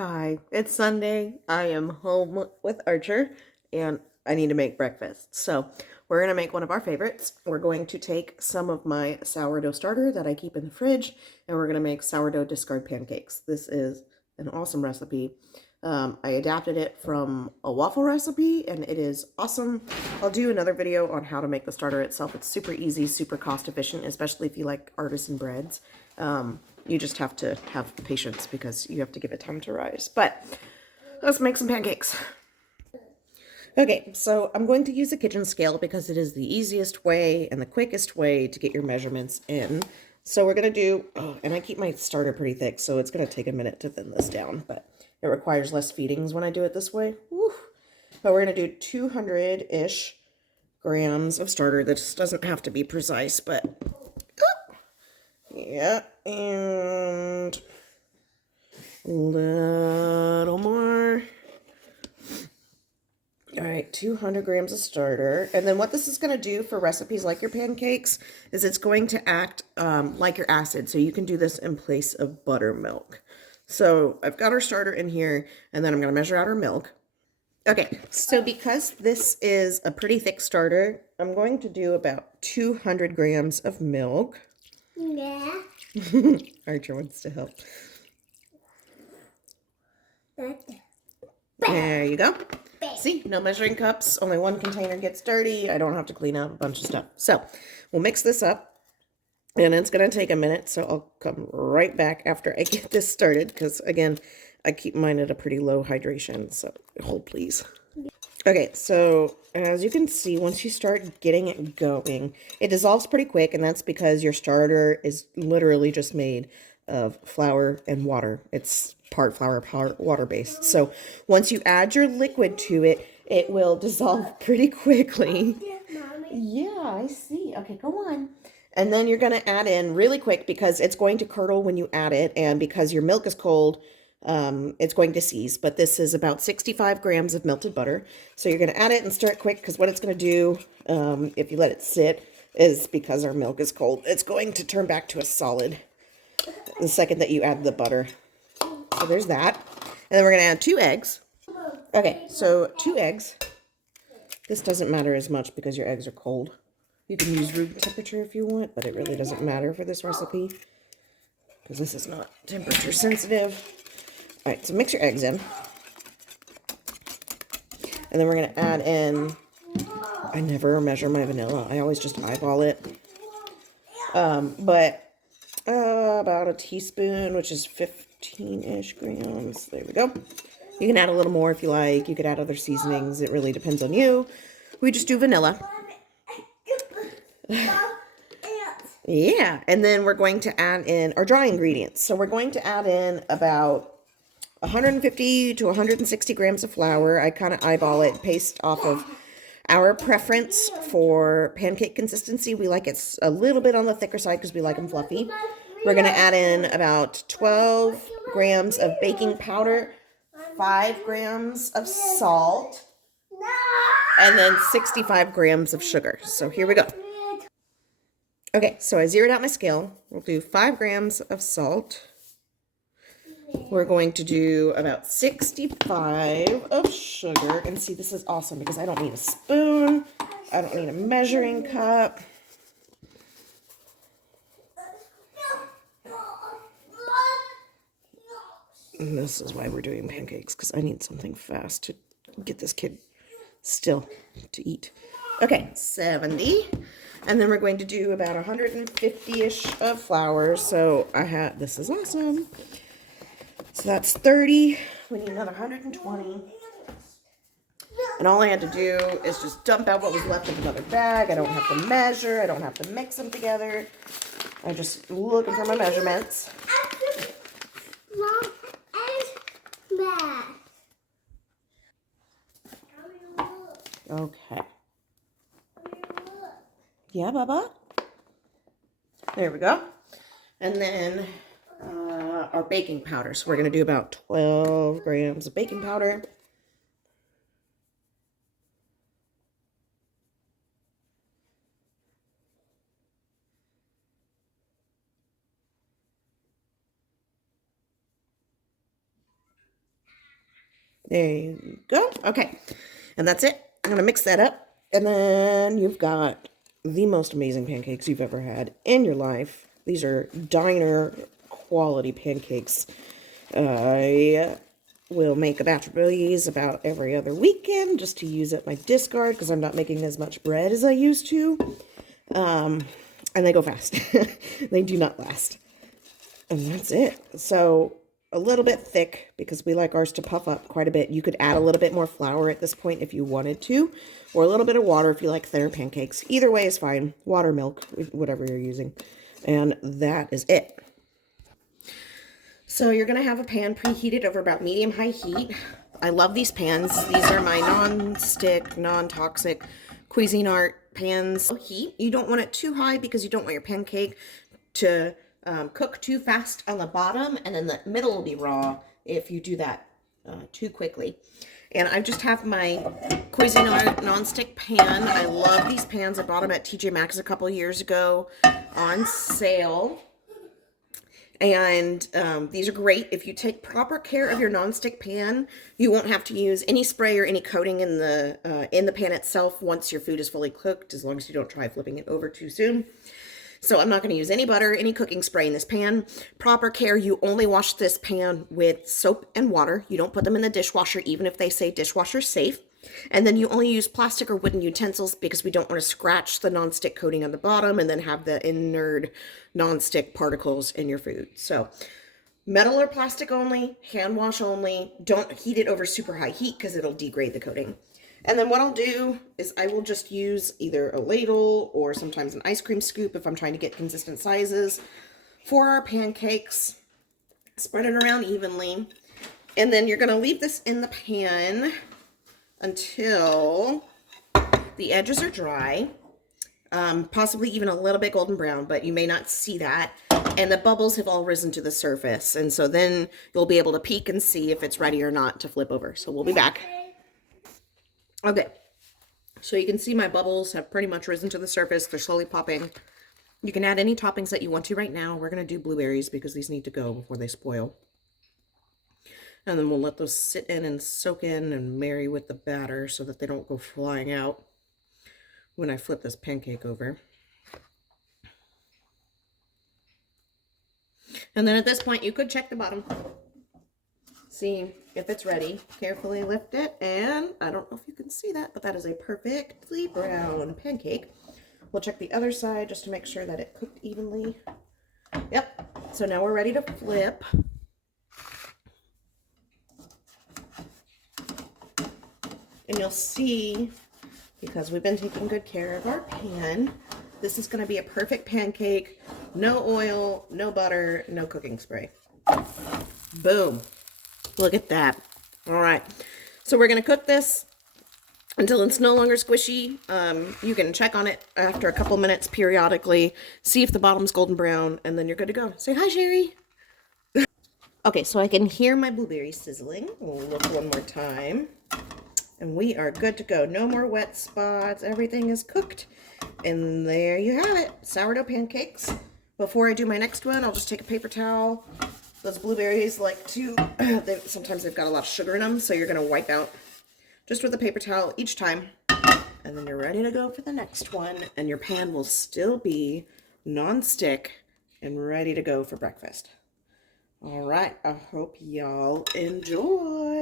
Hi, it's Sunday. I am home with Archer and I need to make breakfast. So, we're going to make one of our favorites. We're going to take some of my sourdough starter that I keep in the fridge and we're going to make sourdough discard pancakes. This is an awesome recipe. I adapted it from a waffle recipe and it is awesome. I'll do another video on how to make the starter itself. It's super easy, super cost efficient, especially if you like artisan breads. You just have to have patience because you have to give it time to rise. But let's make some pancakes. Okay, so I'm going to use a kitchen scale because it is the easiest way and the quickest way to get your measurements in. So we're going to do, and I keep my starter pretty thick, so it's going to take a minute to thin this down, but it requires less feedings when I do it this way. Woo. But we're going to do 200-ish grams of starter. This doesn't have to be precise, but yeah, and a little more. All right, 200 grams of starter. And then what this is going to do for recipes like your pancakes is it's going to act like your acid. So you can do this in place of buttermilk. So I've got our starter in here, and then I'm going to measure out our milk. Okay, so because this is a pretty thick starter, I'm going to do about 200 grams of milk. Yeah. Archer wants to help. There you go. See, no measuring cups. Only one container gets dirty. I don't have to clean out a bunch of stuff. So we'll mix this up. And it's going to take a minute. So I'll come right back after I get this started. Because, again, I keep mine at a pretty low hydration. So hold, please. Okay, so as you can see, once you start getting it going, it dissolves pretty quick. And that's because your starter is literally just made of flour and water. It's part flour, part water based. So once you add your liquid to it, it will dissolve pretty quickly. Yeah, I see. Okay, go on. And then you're going to add in really quick because it's going to curdle when you add it. And because your milk is cold, it's going to seize. But this is about 65 grams of melted butter. So you're going to add it and stir it quick because what it's going to do, if you let it sit, is because our milk is cold, it's going to turn back to a solid the second that you add the butter. So there's that. And then we're going to add 2 eggs. Okay, so 2 eggs. This doesn't matter as much because your eggs are cold. You can use room temperature if you want, but it really doesn't matter for this recipe because this is not temperature sensitive. All right, so mix your eggs in. And then we're going to add in, I never measure my vanilla. I always just eyeball it. About a teaspoon, which is 15-ish grams. There we go. You can add a little more if you like. You could add other seasonings. It really depends on you. We just do vanilla. Yeah, and then we're going to add in our dry ingredients. So we're going to add in about 150 to 160 grams of flour. I kind of eyeball it based off of our preference for pancake consistency. We like it a little bit on the thicker side because we like them fluffy. We're going to add in about 12 grams of baking powder, 5 grams of salt, and then 65 grams of sugar. So here we go. Okay, so I zeroed out my scale. We'll do 5 grams of salt. We're going to do about 65 of sugar. And see, this is awesome because I don't need a spoon. I don't need a measuring cup. And this is why we're doing pancakes, because I need something fast to get this kid still to eat. Okay, 70. And then we're going to do about 150-ish of flour. So this is awesome. So that's 30. We need another 120. And all I had to do is just dump out what was left of another bag. I don't have to measure. I don't have to mix them together. I'm just looking for my measurements. Okay. Yeah, Bubba? There we go. And then our baking powder. So we're going to do about 12 grams of baking powder. There you go. Okay. And that's it. I'm going to mix that up. And then you've got the most amazing pancakes you've ever had in your life. These are diner quality pancakes. I will make a batch of these about every other weekend just to use at my discard because I'm not making as much bread as I used to. And they go fast. They do not last. And that's it. So a little bit thick because we like ours to puff up quite a bit. You could add a little bit more flour at this point if you wanted to, or a little bit of water if you like thinner pancakes. Either way is fine. Water, milk, whatever you're using. And that is it. So you're going to have a pan preheated over about medium-high heat. I love these pans. These are my non-stick, non-toxic Cuisinart pans. Heat, you don't want it too high because you don't want your pancake to cook too fast on the bottom, and then the middle will be raw if you do that too quickly. And I just have my Cuisinart non-stick pan. I love these pans. I bought them at TJ Maxx a couple years ago on sale. And these are great. If you take proper care of your non-stick pan, you won't have to use any spray or any coating in the pan itself once your food is fully cooked, as long as you don't try flipping it over too soon. So I'm not going to use any butter, any cooking spray in this pan. Proper care, you only wash this pan with soap and water. You don't put them in the dishwasher, even if they say dishwasher safe. And then you only use plastic or wooden utensils because we don't want to scratch the nonstick coating on the bottom and then have the inert nonstick particles in your food. So metal or plastic only, hand wash only. Don't heat it over super high heat because it'll degrade the coating. And then what I'll do is I will just use either a ladle or sometimes an ice cream scoop if I'm trying to get consistent sizes for our pancakes. Spread it around evenly. And then you're going to leave this in the pan until the edges are dry, possibly even a little bit golden brown, but you may not see that. And the bubbles have all risen to the surface. And so then you'll be able to peek and see if it's ready or not to flip over. So we'll be back. Okay, so you can see my bubbles have pretty much risen to the surface. They're slowly popping. You can add any toppings that you want to right now. We're going to do blueberries because these need to go before they spoil. And then we'll let those sit in and soak in and marry with the batter so that they don't go flying out when I flip this pancake over. And then at this point, you could check the bottom. See if it's ready. Carefully lift it, and I don't know if you can see that, but that is a perfectly brown pancake. We'll check the other side just to make sure that it cooked evenly. Yep, so now we're ready to flip. And you'll see, because we've been taking good care of our pan, this is going to be a perfect pancake. No oil, no butter, no cooking spray. Boom. Look at that. All right. So we're going to cook this until it's no longer squishy. You can check on it after a couple minutes periodically. See if the bottom's golden brown, and then you're good to go. Say hi, Sherry. Okay, so I can hear my blueberries sizzling. We'll look one more time. And we are good to go. No more wet spots. Everything is cooked. And there you have it. Sourdough pancakes. Before I do my next one, I'll just take a paper towel. Those blueberries like to, sometimes they've got a lot of sugar in them, so you're going to wipe out just with a paper towel each time. And then you're ready to go for the next one. And your pan will still be non-stick and ready to go for breakfast. All right. I hope y'all enjoy.